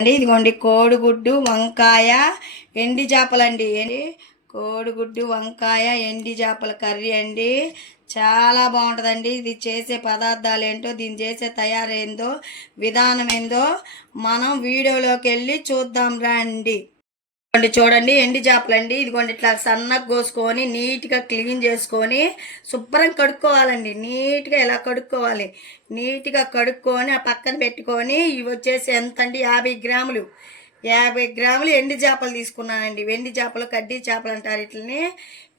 అండి ఇదిగోండి కోడిగుడ్డు వంకాయ ఎండి చేపలండి ఏంటి? కోడిగుడ్డు వంకాయ ఎండి చేపల కర్రీ అండి. చాలా బాగుంటుందండి. ఇది చేసే పదార్థాలు ఏంటో దీన్ని చేసే తయారేందో విధానం ఏందో మనం వీడియోలోకి వెళ్ళి చూద్దాం రండి. ఇదిగోండి చూడండి ఎండి చేపలండి. ఇదిగోండి ఇట్లా సన్నగా కోసుకొని నీట్గా క్లీన్ చేసుకొని శుభ్రం కడుక్కోవాలండి. నీట్గా ఇలా కడుక్కోవాలి? నీట్గా కడుక్కొని ఆ పక్కన పెట్టుకొని ఇవి వచ్చేసి ఎంత అండి యాభై గ్రాములు. యాభై గ్రాములు ఎండి చేపలు తీసుకున్నానండి. వెండి చేపలు కడ్డీ చేపలు అంటారు ఇట్లనే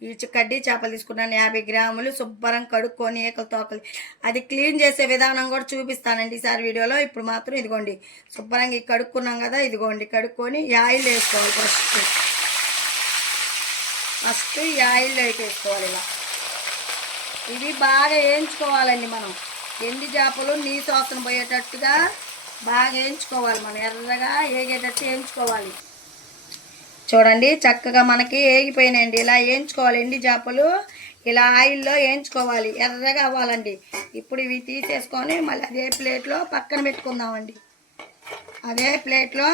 ఈ కడ్డీ చేపలు తీసుకున్నాను. యాభై గ్రాములు శుభ్రం కడుక్కొని ఏకలు తోకలు. అది క్లీన్ చేసే విధానం కూడా చూపిస్తానండి ఈసారి వీడియోలో. ఇప్పుడు మాత్రం ఇదిగోండి. శుభ్రంగా కడుక్కున్నాం కదా ఇదిగోండి. కడుక్కొని ఆయిల్ వేసుకోవాలి ఫస్ట్. ఫస్ట్ ఈ ఆయిల్ వేసుకోవాలి ఇలా. ఇవి బాగా వేయించుకోవాలండి మనం. ఎండి చేపలు నీసు వాసన పోయేటట్టుగా బాగా వేయించుకోవాలి మనం ఎర్రగా ఏగేటట్టు వేయించుకోవాలి చూడండి చక్కగా మనకి ఏగిపోయినాయండి. ఇలా వేయించుకోవాలి ఎండి చేపలు ఇలా ఆయిల్లో వేయించుకోవాలి ఎర్రగా అవ్వాలండి. ఇప్పుడు ఇవి తీసేసుకొని మళ్ళీ అదే ప్లేట్లో పక్కన పెట్టుకుందామండి. అదే ప్లేట్లో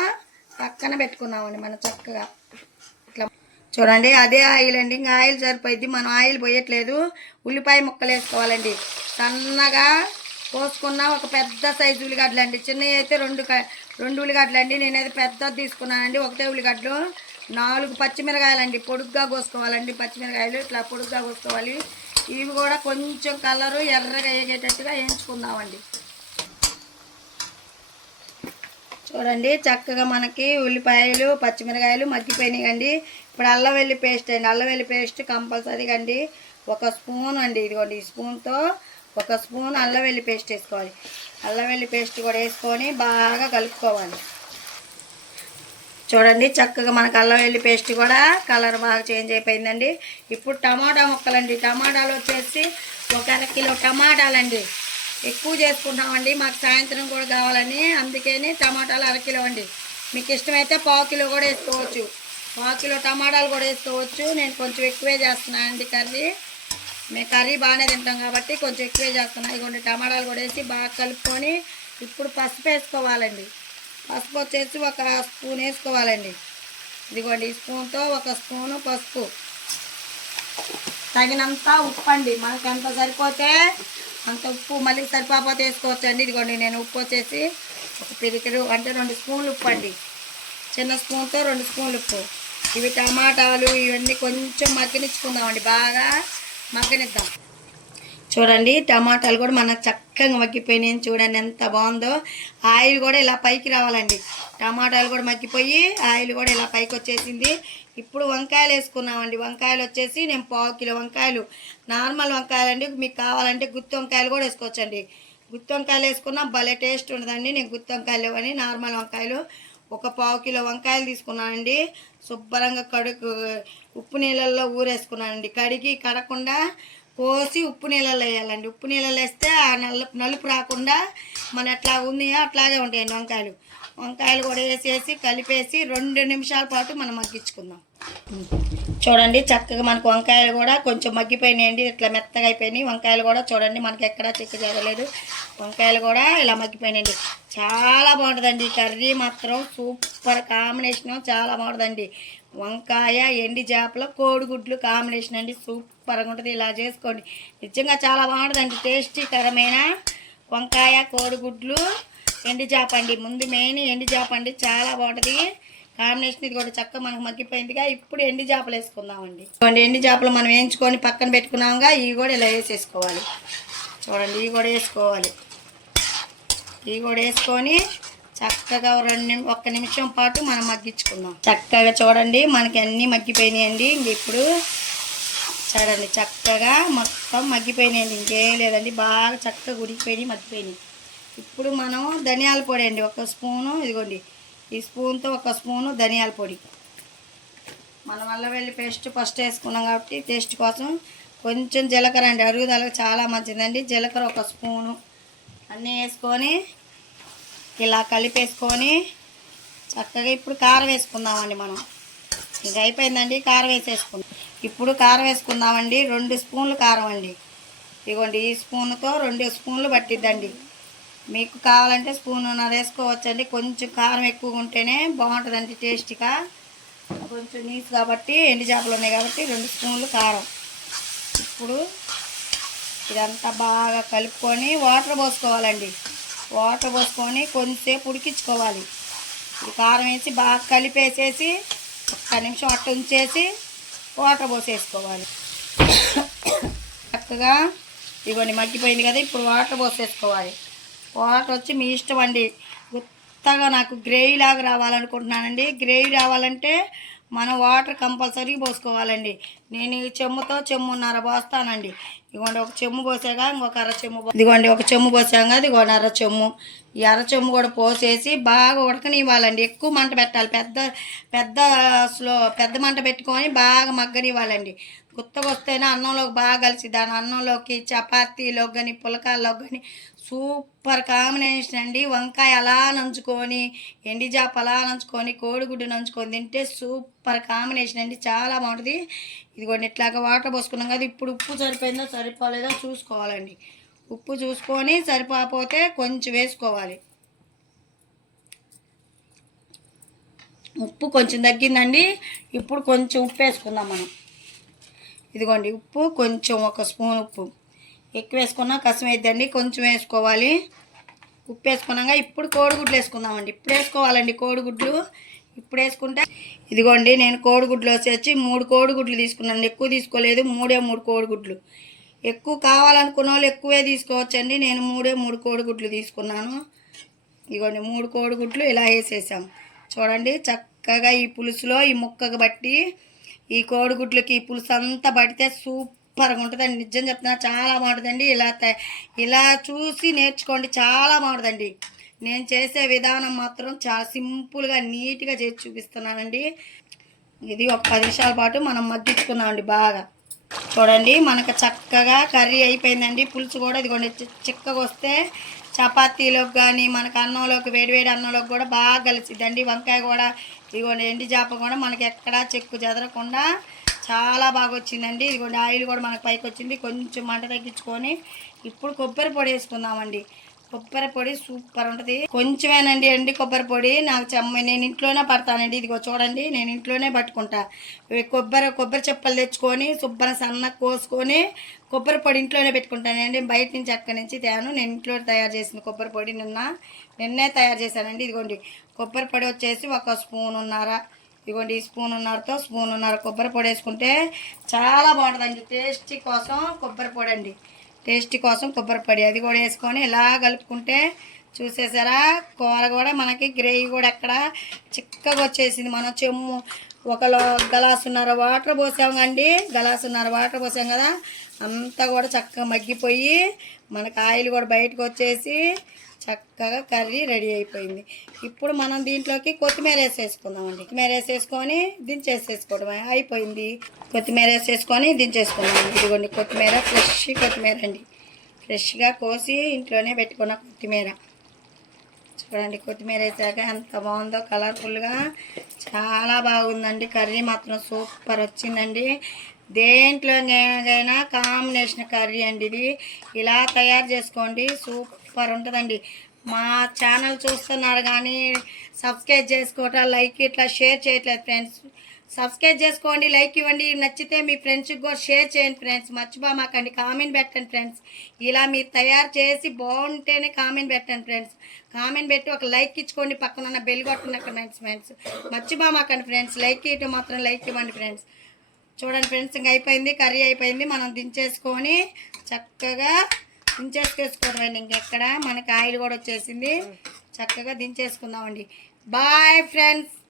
పక్కన పెట్టుకుందామండి మనం చక్కగా. ఇట్లా చూడండి అదే ఆయిల్ అండి. ఇంకా ఆయిల్ సరిపోయింది మనం ఆయిల్ పోయట్లేదు. ఉల్లిపాయ ముక్కలు వేసుకోవాలండి. సన్నగా కోసుకున్న ఒక పెద్ద సైజు ఉల్లిగడ్డలు అండి. చిన్నవి అయితే రెండు రెండు ఉల్లిగడ్డలు అండి. నేనైతే పెద్దది తీసుకున్నానండి. ఒకటే ఉల్లిగడ్డలు. నాలుగు పచ్చిమిరకాయలండి. పొడుగ్గా కోసుకోవాలండి పచ్చిమిరకాయలు. ఇట్లా పొడుగ్గా కోసుకోవాలి. ఇవి కూడా కొంచెం కలరు ఎర్రగా వేగేటట్టుగా వేయించుకుందామండి. చూడండి చక్కగా మనకి ఉల్లిపాయలు పచ్చిమిరకాయలు మగ్గిపోయినాయి అండి ఇప్పుడు అల్లం వెల్లి పేస్ట్ అండి. అల్లం వెల్లి పేస్ట్ కంపల్సరీగా అండి. ఒక స్పూన్ అండి. ఇదిగోండి ఈ స్పూన్తో ఒక స్పూన్ అల్లం వెల్లి పేస్ట్ వేసుకోవాలి. అల్లం వెల్లి పేస్ట్ కూడా వేసుకొని బాగా కలుపుకోవాలి. చూడండి చక్కగా మనకు అల్లం వెల్లి పేస్ట్ కూడా కలర్ బాగా చేంజ్ అయిపోయిందండి. ఇప్పుడు టమాటా ముక్కలండి. టమాటాలు వచ్చేసి ఒక అర కిలో టమాటాలండి. ఎక్కువ చేసుకుంటామండి. మాకు సాయంత్రం కూడా కావాలని. అందుకని టమాటాలు అర కిలో అండి. మీకు ఇష్టమైతే పావు కిలో కూడా వేసుకోవచ్చు. పావు కిలో టమాటాలు కూడా వేసుకోవచ్చు. నేను కొంచెం ఎక్కువే చేస్తున్నాను అండి కర్రీ. మేము కర్రీ బాగానే తింటాం కాబట్టి కొంచెం ఎక్కువే చేస్తున్నాం. ఇదిగోండి టమాటాలు కూడా వేసి బాగా కలుపుకొని ఇప్పుడు పసుపు వేసుకోవాలండి. పసుపు వచ్చేసి ఒక స్పూన్ వేసుకోవాలండి. ఇదిగోండి ఈ స్పూన్తో ఒక స్పూను పసుపు. తగినంత ఉప్పు అండి. మనకు ఎంత సరిపోతే అంత ఉప్పు మళ్ళీ సరిపోతే వేసుకోవచ్చు అండి ఇదిగోండి నేను ఉప్పు వచ్చేసి ఒక పిరికిడు అంటే రెండు స్పూన్లు ఉప్పు అండి. చిన్న స్పూన్తో రెండు స్పూన్లు ఉప్పు. ఇవి టమాటాలు ఇవన్నీ కొంచెం మగ్గనిచ్చుకుందామండి. బాగా మగ్గనిద్దాం. చూడండి టమాటాలు కూడా మనకు చక్కగా మగ్గిపోయినాయి. చూడండి ఎంత బాగుందో. ఆయిల్ కూడా ఇలా పైకి రావాలండి. టమాటాలు కూడా మగ్గిపోయి ఆయిల్ కూడా ఇలా పైకి వచ్చేసింది. ఇప్పుడు వంకాయలు వేసుకున్నామండి. వంకాయలు వచ్చేసి నేను పావు కిలో వంకాయలు. నార్మల్ వంకాయలు అండి మీకు కావాలంటే గుత్తి వంకాయలు కూడా వేసుకోవచ్చండి. గుత్తి వంకాయలు వేసుకున్నా భలే టేస్ట్ ఉండదండి. నేను గుత్తి వంకాయలు ఇవ్వని నార్మల్ వంకాయలు. ఒక పావు కిలో వంకాయలు తీసుకున్నానండి శుభ్రంగా కడుకు ఉప్పు నీళ్ళల్లో ఊరేసుకున్నానండి కడిగి కడకుండా కోసి ఉప్పు నీళ్ళలో వేయాలండి. ఉప్పు నీళ్ళలో వేస్తే ఆ నల్ల నలుపు రాకుండా మన ఎట్లా ఉన్నాయో అట్లాగే ఉంటాయండి వంకాయలు. వంకాయలు కూడా వేసేసి కలిపేసి రెండు నిమిషాల పాటు మనం మగ్గించుకుందాం. చూడండి చక్కగా మనకు వంకాయలు కూడా కొంచెం మగ్గిపోయినాయండి. ఇట్లా మెత్తగా అయిపోయినాయి. వంకాయలు కూడా చూడండి మనకి ఎక్కడా చెక్కు జరగలేదు. వంకాయలు కూడా ఇలా మగ్గిపోయినాయండి. చాలా బాగుంటుందండి. కర్రీ మాత్రం సూపర్ కాంబినేషన్. చాలా బాగుంటుందండి. వంకాయ ఎండి చేపల కోడిగుడ్లు కాంబినేషన్ అండి. సూపర్గా ఉంటుంది. ఇలా చేసుకోండి. నిజంగా చాలా బాగుంటుందండి. టేస్టీకరమైన వంకాయ కోడిగుడ్లు ఎండి చేప అండి. ముందు మెయిన్ ఎండి చేప అండి. చాలా బాగుంటుంది. కాంబినేషన్ ఇది కూడా చక్కగా మనకు మగ్గిపోయిందిగా. ఇప్పుడు ఎండి చేపలు వేసుకుందామండి. చూడండి ఎండి చేపలు మనం వేయించుకొని పక్కన పెట్టుకున్నాముగా ఇవి కూడా ఇలా వేసేసుకోవాలి. చూడండి ఇవి కూడా వేసుకోవాలి. ఇవి కూడా వేసుకొని చక్కగా రెండు నిమి ఒక్క నిమిషం పాటు మనం మగ్గించుకుందాం. చక్కగా చూడండి మనకి అన్నీ మగ్గిపోయినాయండి. ఇంక ఇప్పుడు చూడండి చక్కగా మొత్తం మగ్గిపోయినాయండి. ఇంకేం లేదండి బాగా చక్కగా ఉడికిపోయినాయి మగ్గిపోయినాయి. ఇప్పుడు మనం ధనియాల పొడి అండి ఒక స్పూను ఇదిగోండి ఈ స్పూన్తో ఒక స్పూను ధనియాల పొడి. మనం అల్లవెల్లి పేస్ట్ ఫస్ట్ వేసుకున్నాం కాబట్టి టేస్ట్ కోసం కొంచెం జీలకర్ర అండి. అరుగుదలకు చాలా మంచిదండి. జీలకర్ర ఒక స్పూను అన్నీ వేసుకొని ఇలా కలిపేసుకొని చక్కగా ఇప్పుడు కారం వేసుకుందామండి మనం. ఇది అయిపోయిందండి కారం వేసేసుకుందాం. ఇప్పుడు కారం వేసుకుందామండి. రెండు స్పూన్లు కారం అండి. ఇదిగోండి ఈ స్పూన్తో రెండు స్పూన్లు పట్టిద్దండి. మీకు కావాలంటే స్పూన్ వేసుకోవచ్చండి. కొంచెం కారం ఎక్కువగా ఉంటేనే బాగుంటుందండి టేస్టీగా. కొంచెం నీసు కాబట్టి ఎండు చేపలు ఉన్నాయి కాబట్టి రెండు స్పూన్లు కారం. ఇప్పుడు ఇదంతా బాగా కలుపుకొని వాటర్ పోసుకోవాలండి. వాటర్ పోసుకొని కొంచెంసేపు ఉడికించుకోవాలి. కారం వేసి బాగా కలిపేసేసి ఒక్క నిమిషం అట్ట ఉంచేసి వాటర్ పోసేసుకోవాలి. చక్కగా ఇవ్వండి మగ్గిపోయింది కదా ఇప్పుడు వాటర్ పోసేసుకోవాలి. వాటర్ వచ్చి మీ ఇష్టం అండి. గుత్తగా నాకు గ్రేవీ లాగా రావాలనుకుంటున్నానండి. గ్రేవీ రావాలంటే మనం వాటర్ కంపల్సరీ పోసుకోవాలండి. నేను ఈ చెమ్ముతో చెమ్మున్నర పోస్తానండి. ఇదిగోండి ఒక చెమ్ము పోసాగా ఇంకొక అర చెమ్ము ఇదిగోండి ఒక చెమ్ము పోసాగా ఇదిగోండి అర చెమ్ము. ఈ అర చెమ్ము కూడా పోసేసి బాగా ఉడకనివ్వాలండి. ఎక్కువ మంట పెట్టాలి. పెద్ద పెద్ద స్లో పెద్ద మంట పెట్టుకొని బాగా మగ్గనివ్వాలండి. గుత్తకొస్తేనే అన్నంలోకి బాగా కలిసి దాని అన్నంలోకి చపాతీలోకి కానీ పులకాల్లోకి కానీ సూపర్ కాంబినేషన్ అండి. వంకాయ అలా నంచుకొని ఎండి చేప అలా నంచుకొని కోడిగుడ్డు నంచుకొని తింటే సూపర్ కాంబినేషన్ అండి. చాలా బాగుంటుంది. ఇదిగోండి ఇట్లాగా వాటర్ పోసుకున్నాం కదా ఇప్పుడు ఉప్పు సరిపోయిందో సరిపోలేదో చూసుకోవాలండి. ఉప్పు చూసుకొని సరిపోకపోతే కొంచెం వేసుకోవాలి. ఉప్పు కొంచెం తగ్గిందండి ఇప్పుడు కొంచెం ఉప్పు వేసుకుందాం మనం. ఇదిగోండి ఉప్పు కొంచెం ఒక స్పూన్ ఉప్పు. ఎక్కువ వేసుకున్నా కసం అయిద్దండి కొంచెం వేసుకోవాలి. ఉప్పు వేసుకున్నాక ఇప్పుడు కోడిగుడ్లు వేసుకుందామండి. ఇప్పుడు వేసుకోవాలండి కోడిగుడ్లు. ఇప్పుడు వేసుకుంటే ఇదిగోండి నేను కోడిగుడ్లు వచ్చి మూడు కోడిగుడ్లు తీసుకున్నాను. ఎక్కువ తీసుకోలేదు మూడే మూడు కోడిగుడ్లు. ఎక్కువ కావాలనుకున్న వాళ్ళు ఎక్కువే తీసుకోవచ్చండి. నేను మూడే మూడు కోడిగుడ్లు తీసుకున్నాను. ఇదిగోండి మూడు కోడిగుడ్లు ఇలా వేసేసాం. చూడండి చక్కగా ఈ పులుసులో ఈ ముక్కకు బట్టి ఈ కోడిగుడ్లకి ఈ పులుసు అంతా పడితే సూపర్గా ఉంటుందండి. నిజం చెప్తున్నా చాలా బాగుంటుందండి. ఇలా త- ఇలా చూసి నేర్చుకోండి చాలా బాగుంటుందండి. నేను చేసే విధానం మాత్రం చాలా సింపుల్గా నీట్గా చేసి చూపిస్తున్నానండి. ఇది ఒక పది నిమిషాల పాటు మనం మగ్గించుకున్నామండి బాగా. చూడండి మనకు చక్కగా కర్రీ అయిపోయిందండి. పులుసు కూడా ఇదిగోండి చి- చిక్కగా వస్తే చపాతీలోకి కానీ మనకు అన్నంలోకి వేడివేడి అన్నంలోకి కూడా బాగా కలిసిద్దండి. వంకాయ కూడా ఇదిగోండి ఎండి చేప కూడా మనకి ఎక్కడా చెక్కు చెదరకుండా చాలా బాగా వచ్చిందండి. ఇదిగోండి ఆయిల్ కూడా మనకు పైకి వచ్చింది. కొంచెం మంట తగ్గించుకొని ఇప్పుడు కొబ్బరి పొడి వేసుకుందామండి. కొబ్బరి పొడి సూపర్ ఉంటుంది. కొంచెమేనండి ఎండి కొబ్బరి పొడి. నాకు చెమ్మ నేను ఇంట్లోనే పడతానండి. ఇదిగో చూడండి నేను ఇంట్లోనే పట్టుకుంటా. కొబ్బరి కొబ్బరి చెప్పలు తెచ్చుకొని శుభ్రం సన్న కోసుకొని కొబ్బరి పొడి ఇంట్లోనే పెట్టుకుంటానండి బయట నుంచి అక్కడి నుంచి తేను. నేను ఇంట్లో తయారు చేసిన కొబ్బరి పొడి నిన్న నిన్నే తయారు చేశానండి. ఇదిగోండి కొబ్బరి పొడి వచ్చేసి ఒక స్పూన్ ఉన్నారా ఇదిగోండి ఈ స్పూన్ ఉన్నారతో స్పూన్ ఉన్నారు కొబ్బరి పొడి వేసుకుంటే చాలా బాగుంటుందండి. టేస్టీ కోసం కొబ్బరి పొడి అండి టేస్ట్ కోసం కొబ్బరిపడి అది కూడా వేసుకొని ఇలా కలుపుకుంటే చూసేసారా? కూర కూడా మనకి గ్రేవీ కూడా ఎక్కడ చిక్కగా వచ్చేసింది. మనం చెమ్ము. ఒక లో- గలాసున్నర వాటర్ పోసాం కండి. గలాసున్నర వాటర్ పోసాం కదా. అంతా కూడా చక్కగా మగ్గిపోయి మనకు ఆయిల్ కూడా బయటకు వచ్చేసి చక్కగా కర్రీ రెడీ అయిపోయింది. ఇప్పుడు మనం దీంట్లోకి కొత్తిమీర వేసేసుకుందామండి కొత్తిమీర వేసేసుకొని దించేసేసుకోవడమే అయిపోయింది. కొత్తిమీర వేసేసుకొని దించేసుకుందాం. ఇదిగోండి కొత్తిమీర ఫ్రెష్ కొత్తిమీర అండి. ఫ్రెష్గా కోసి ఇంట్లోనే పెట్టుకున్న కొత్తిమీర. చూడండి కొత్తిమీర వేసాక ఎంత బాగుందో కలర్ఫుల్గా చాలా బాగుందండి. కర్రీ మాత్రం సూపర్ వచ్చిందండి. దేంట్లోకైనా కాంబినేషన్ కర్రీ అండి ఇది. ఇలా తయారు చేసుకోండి. సూపర్ ఉంటుందండి. మా ఛానల్ చూస్తున్నారు కానీ సబ్స్క్రైబ్ చేసుకోవటం లైక్ ఇట్లా షేర్ చేయట్లేదు ఫ్రెండ్స్. సబ్స్క్రైబ్ చేసుకోండి లైక్ ఇవ్వండి. నచ్చితే మీ ఫ్రెండ్స్కి కూడా షేర్ చేయండి ఫ్రెండ్స్. మర్చిపోమాకండి. కామెంట్ పెట్టండి ఫ్రెండ్స్. ఇలా మీరు తయారు చేసి బాగుంటేనే కామెంట్ పెట్టండి ఫ్రెండ్స్. కామెంట్ పెట్టి ఒక లైక్ ఇచ్చుకోండి. పక్కన ఉన్న బెల్ కొట్టండి ఫ్రెండ్స్ ఫ్రెండ్స్. మర్చిపోమాకండి ఫ్రెండ్స్. లైక్ ఇవ్వటం మాత్రం లైక్ ఇవ్వండి ఫ్రెండ్స్. చూడండి ఫ్రెండ్స్ ఇంకా అయిపోయింది కర్రీ అయిపోయింది. మనం దించేసుకొని చక్కగా దించేసుకేసుకోవడం ఇంకెక్కడ మనకి ఆయిల్ కూడా వచ్చేసింది. చక్కగా దించేసుకుందామండి. Bye friends.